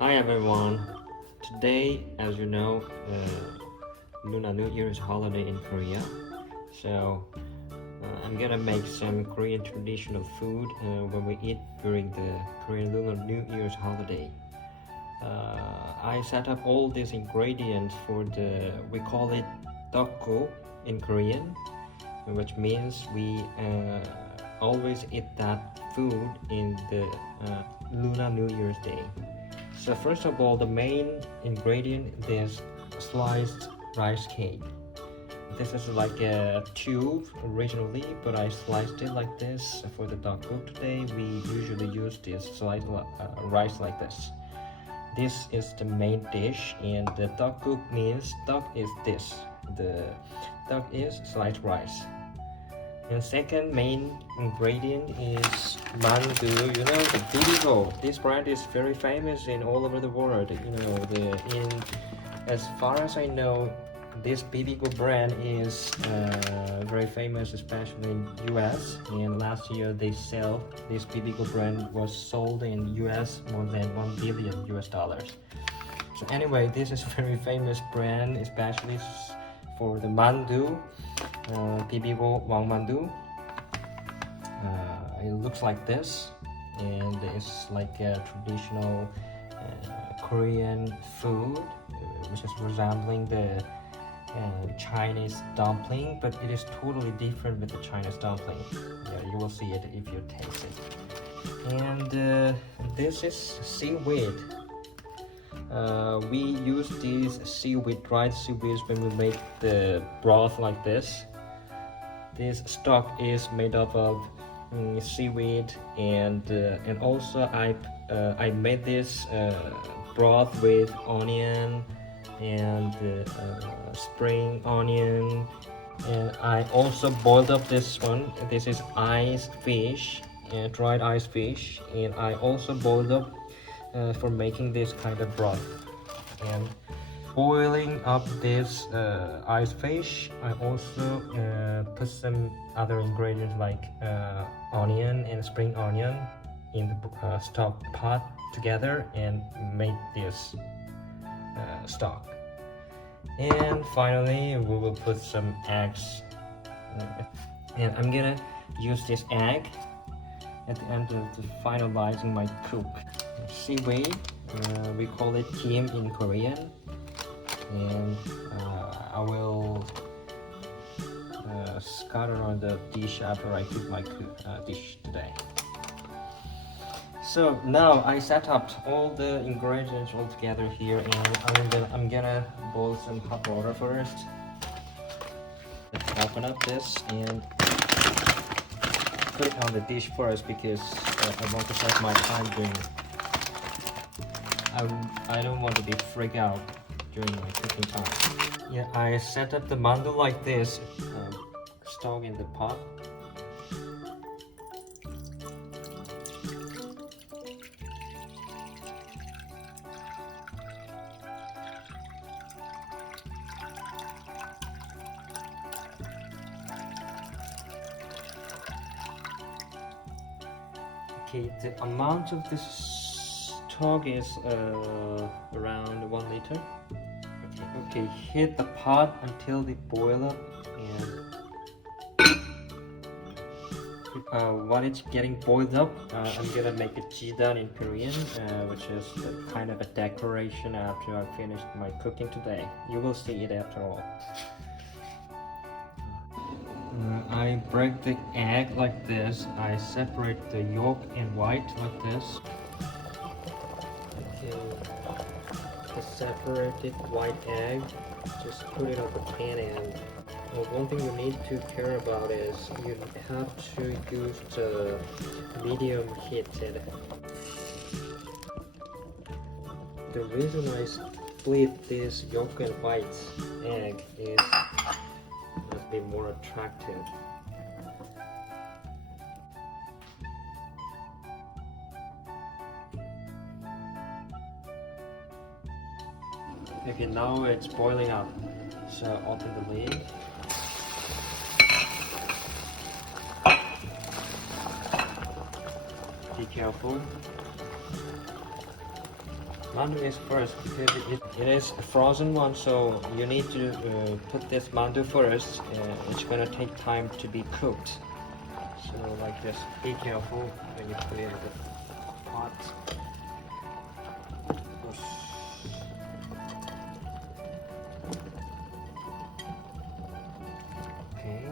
Hi everyone. Today, as you know, Lunar New Year's holiday in Korea. So I'm gonna make some Korean traditional food when we eat during the Korean Lunar New Year's holiday. I set up all these ingredients for we call it tteokguk in Korean, which means we always eat that food in the Lunar New Year's Day. So first of all, the main ingredient is sliced rice cake. This is like a tube originally, but I sliced it like this for the tteokguk today. We usually use this sliced rice like this. This is the main dish, and the tteokguk means tteok is this. The tteok is sliced rice. And second main ingredient is mandu. You know, the bibigo. This brand is very famous in all over the world. You know, as far as I know, this bibigo brand is very famous, especially in US. And last year this bibigo brand was sold in US more than $1 billion US. So anyway, this is a very famous brand, especially for the mandu. Bibigo Wangmandu. It looks like this, and it's like a traditional Korean food, which is resembling the Chinese dumpling, but it is totally different with the Chinese dumpling. You will see it if you taste it. And this is seaweed. We use these dried seaweeds when we make the broth like this. This stock is made up of seaweed, and also I made this broth with onion and spring onion, and I also boiled up this one. This is ice fish, dried ice fish, and I also boiled up for making this kind of broth. And boiling up this ice fish, I also put some other ingredients like onion and spring onion in the stock pot together and make this stock. And finally, we will put some eggs, and I'm gonna use this egg at the end of finalizing my cook. Seaweed, we call it kim in Korean. And I will scatter on the dish after I cook my dish today. So now I set up all the ingredients all together here, and I'm gonna boil some hot water first. Let's open up this and put it on the dish first, because I want to save my time doing it. I don't want to be freaked out during my cooking time. Yeah, I set up the mandu like this, stock in the pot. Okay, the amount of this stock is around 1 liter. Okay, heat the pot until they boil up, and while it's getting boiled up, I'm gonna make a jidan in Korean, which is kind of a decoration after I finished my cooking today. You will see it after all. I break the egg like this. I separate the yolk and white like this. Okay, the separated white egg, just put it on the pan, and one thing you need to care about is you have to use the medium heated. The reason I split this yolk and white egg is to be more attractive. Okay, now it's boiling up. So open the lid. Be careful. mandu is first because it is a frozen one, so you need to put this mandu first. It's gonna take time to be cooked. So like this, be careful when you put it in the pot. Okay.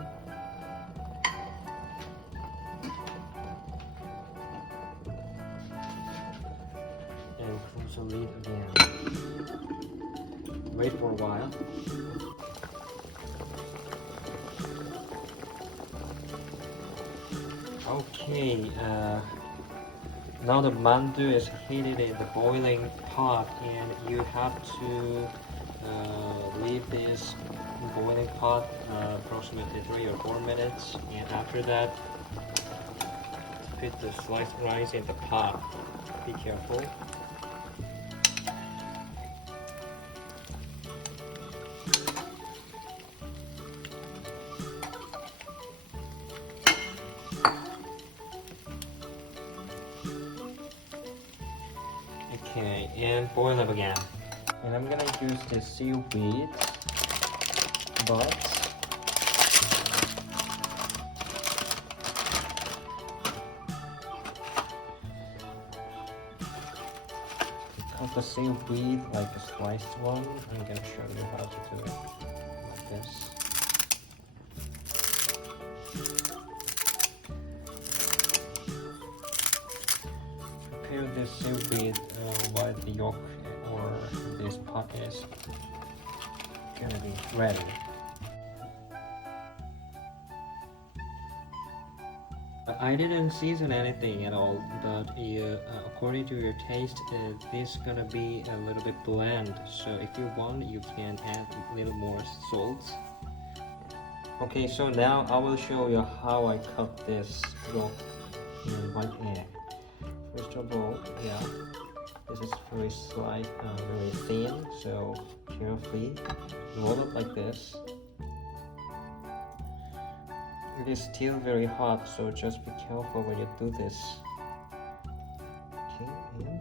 And close the lid again. Wait for a while. Okay, now the mandu is heated in the boiling pot, and you have to leave this boiling pot approximately 3 or 4 minutes, and after that put the sliced rice in the pot. Be careful. Okay, and boil up again. And I'm gonna use the seaweed, but cut the seaweed like a sliced one. I'm gonna show you how to do it like this. Prepare this seaweed while the yolk or this pot is gonna be ready. I didn't season anything at all, but according to your taste, this is gonna be a little bit bland. So if you want, you can add a little more salt. Okay, so now I will show you how I cut this yolk in white egg. First of all, yeah, this is very slight, very thin, so carefully roll it like this. It is still very hot, so just be careful when you do this. Okay, and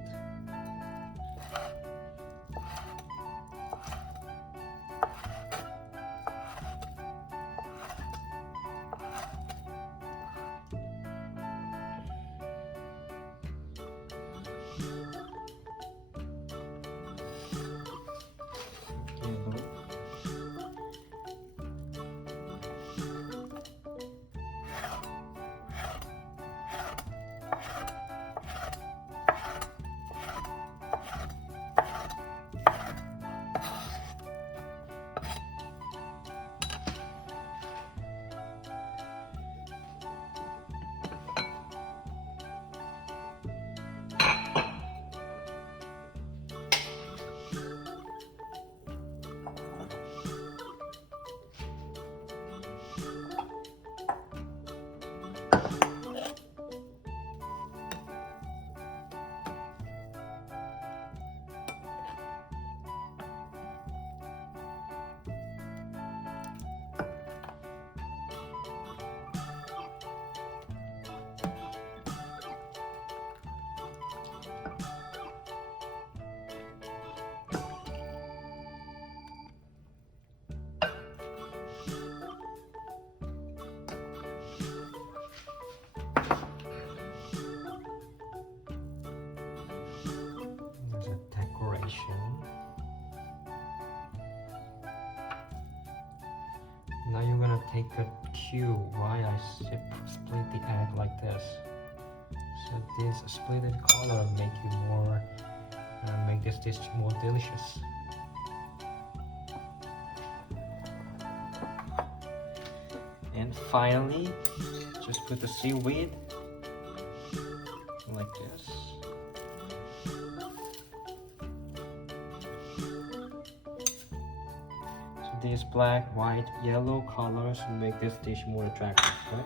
now you're gonna take a cue why I split the egg like this. So this splitted color make this dish more delicious. And finally, just put the seaweed like this. These black, white, yellow colors make this dish more attractive, right?